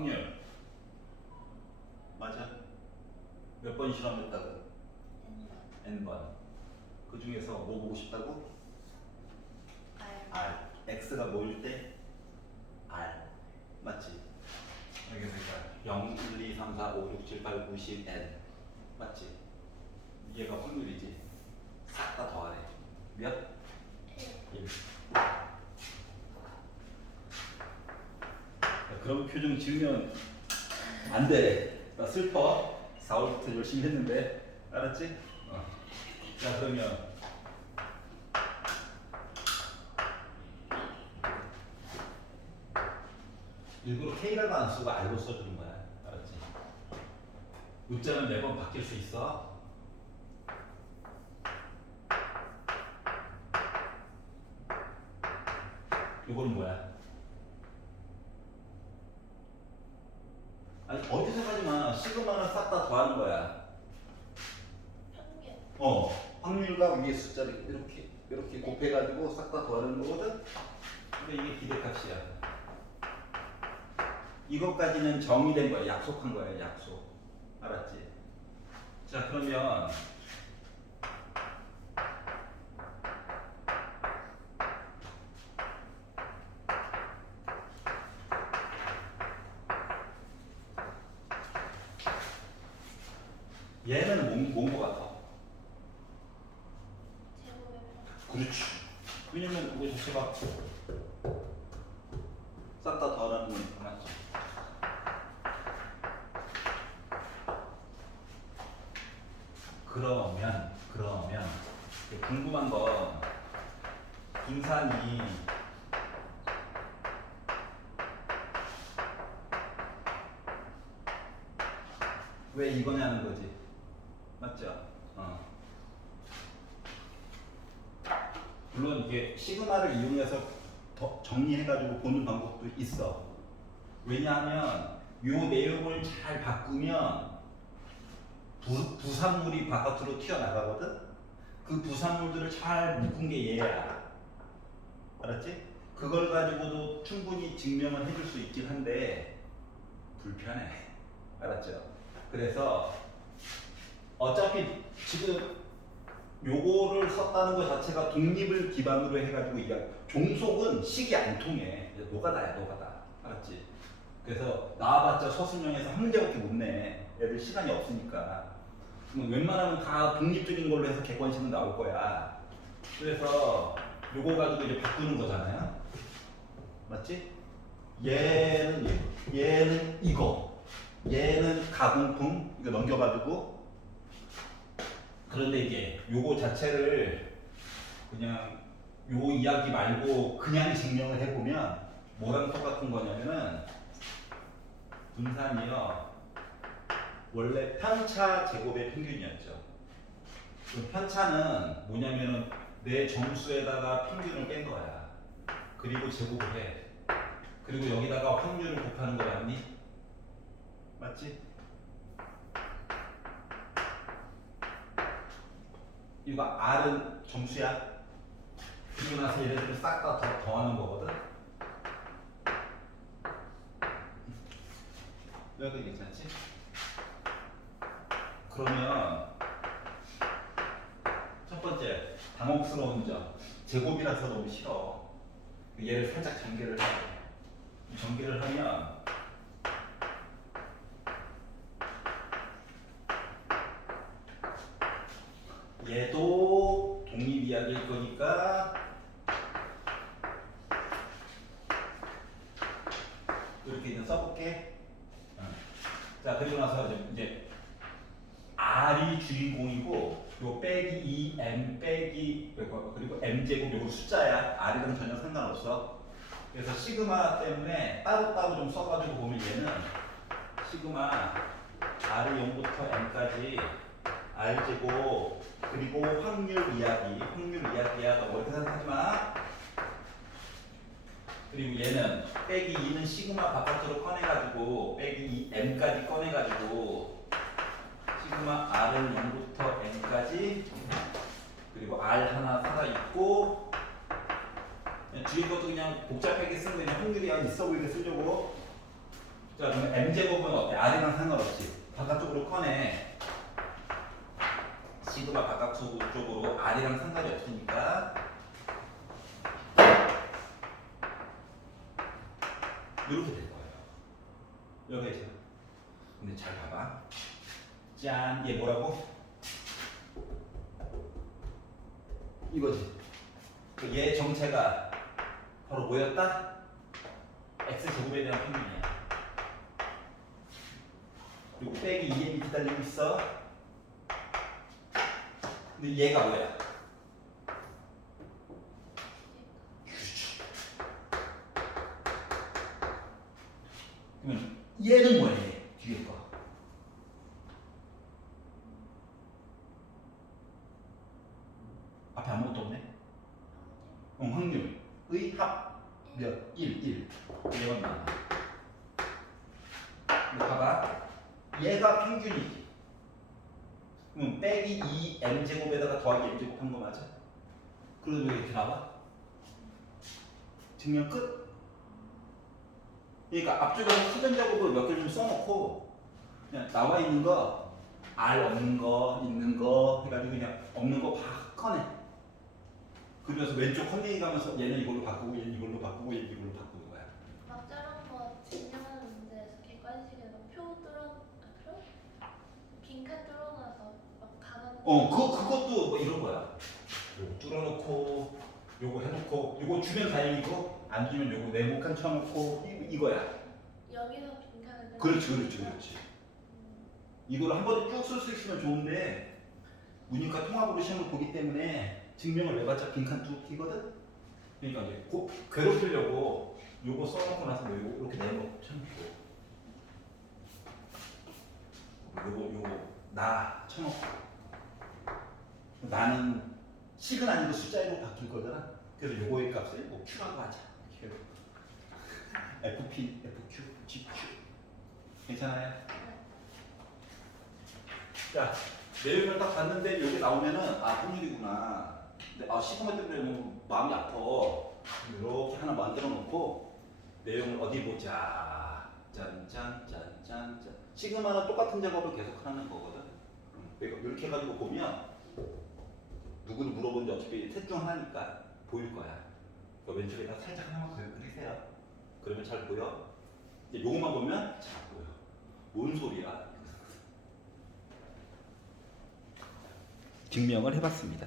확률 맞아. 몇 번 실험했다고? N번. 그 중에서 뭐 보고 싶다고? R. X가 뭐일 때? R. 맞지? 색깔 0, 1, 2, 3, 4, 5, 6, 7, 8, 9, 10, n. 맞지? 얘가 확률이지? 싹 다 더하래 몇? 1 그런 표정 지으면 안 돼. 나 슬퍼. 4월부터 열심히 했는데. 알았지? 어. 자, 그러면. 일부러 K라고 안 쓰고 R로 써주는 거야. 알았지? 문자는 매번 바뀔 수 있어. 이거는 뭐야? 아니 어디서 가지만 시그마는 싹 다 더하는 거야. 어 확률과 위에 숫자를 이렇게 이렇게 곱해가지고 싹 다 더하는 거거든. 근데 이게 기대값이야. 이것까지는 정의된 거야. 약속한 거야. 약속. 알았지? 자 그러면 얘는 뭔, 뭔거 같아? 그렇지. 왜냐면 그거 자체가 싹 다 더하라는 거니까? 그러면 그러면 궁금한 건 분산이 왜 이거냐는 거지 맞죠? 어. 물론 이게 시그마를 이용해서 더 정리해가지고 보는 방법도 있어. 왜냐하면 요 내용을 잘 바꾸면 부, 부산물이 바깥으로 튀어나가거든. 그 부산물들을 잘 묶은 게 얘야. 알았지? 그걸 가지고도 충분히 증명을 해줄 수 있긴 한데 불편해. 알았죠? 그래서 어차피 지금 요거를 썼다는 것 자체가 독립을 기반으로 해가지고 이게 종속은 식이 안 통해. 이제 노가다야 노가다. 알았지? 그래서 나와봤자 서술형에서 한 문제밖에 못 내. 애들 시간이 없으니까. 웬만하면 다 독립적인 걸로 해서 객관식은 나올 거야. 그래서 요거 가지고 이제 바꾸는 거잖아요. 맞지? 얘는 얘, 얘는 이거, 얘는 가공품 이거 넘겨가지고 그런데 이게 요거 자체를 그냥 요 이야기 말고 그냥 증명을 해보면 뭐랑 똑같은 거냐면은 분산이요 원래 편차 제곱의 평균이었죠. 그 편차는 뭐냐면은 내 점수에다가 평균을 뺀 거야. 그리고 제곱을 해. 그리고 여기다가 확률을 곱하는 거 맞니? 맞지? 이거 R은 점수야. 그리고 나서 얘네들을 싹 다 더하는 거거든. 여기 괜찮지? 그러면 첫 번째 당혹스러운 점 제곱이라서 너무 싫어. 얘를 살짝 전개를 해. 전개를 하면 얘도 독립 이야기일 거니까 이렇게 이제 써볼게. 어. 자 그리고 나서 이제, 이제 R이 주인공이고 요 빼기 2M 빼기 그리고 M 제곱 요거 숫자야. R이랑 전혀 상관없어. 그래서 시그마 때문에 따로따로 좀 써가지고 보면 얘는 시그마 R 0부터 M까지 제곱 그리고 확률 이야기 확률 이야기야 너 어떻게 생각하지 마. 그리고 얘는 빼기 2는 시그마 바깥으로 꺼내가지고 빼기 2 M까지 꺼내가지고 시그마 R은 0부터 N까지 그리고 R 하나 살아있고 뒤에 것도 그냥 복잡하게 쓴 그냥 확률이 한 있어 보이게 쓰려고 자 그러면 m 제곱은 어때? r이랑 상관없이 바깥쪽으로 꺼내. 시그마 바깥 쪽으로 r이랑 상관이 없으니까 이렇게 될 거예요. 여기에서. 근데 잘 봐봐. 짠, 얘 뭐라고? 이거지. 그얘 정체가 바로 뭐였다? x 제곱에 대한 평균이야. 그리고 빼기 2m이 기다리고 있어. 근데 얘가 뭐야? 그러면 얘는 뭐야? 얘 뒤에 거. 앞에 아무것도 없네. 어, 확률. 의 합. 몇? 1, 1. 얘가 나와. 근데 봐봐. 얘가 평균이지. 그럼 빼기 2m 제곱에다가 더하기 m 제곱 한 거 맞아? 그래도 왜 이렇게 나와? 증명 끝? 그러니까 앞쪽에서 수전 작업을 몇 개 좀 써놓고 그냥 나와 있는 거 R 없는 거 있는 거 해가지고 그냥 없는 거다 꺼내. 그래서 왼쪽 컨닝 가면서 얘는 이걸로 바꾸고 얘는 이걸로 바꾸고 얘는 이걸로 바꾸는 거야. 막 저런 거 증명하는 문제에서 객관식에서 표 뚫어 아 표? 빈칸 뚫어놔서 막 가만 어, 그 그것도 뭐 이런 거야. 요거 뚫어놓고 요거 해놓고 요거 주면 다행이고 안 주면 요거 네모칸 쳐놓고 이, 이거야. 여기서 빈칸을 그렇지, 그렇지, 그렇지. 이걸 한 번에 쭉 쓸 수 있으면 좋은데 문이과 통합으로 시험을 보기 때문에 증명을 해봤자 빈칸 두 끼거든. 그러니까 이제 고, 괴롭히려고 요거 써놓고 나서 뭐 요거 이렇게 네모 쳐놓고 요거 요거 나 쳐놓고 나는 식은 아니고 숫자로 바뀔 거잖아. 그래서 요거의 값을 뭐 Q라고 하자. Q. FP, FQ, GQ. 괜찮아요? 자, 내용을 딱 봤는데 여기 나오면은 아 확률이구나. 근데 아 시그마 때문에 너무 마음이 아파. 이렇게 하나 만들어 놓고 내용을 어디 보자. 짠짠짠짠짠. 시그마는 똑같은 작업을 계속 하는 거거든. 음, 그러니까 이렇게 해가지고 보면 누구를 물어본지 어차피 셋 중 하나니까 보일 거야. 그 왼쪽에다 살짝 하나만 그리세요. 그러면 잘 보여. 이제 요것만 보면 잘 보여. 뭔 소리야? 증명을 해봤습니다.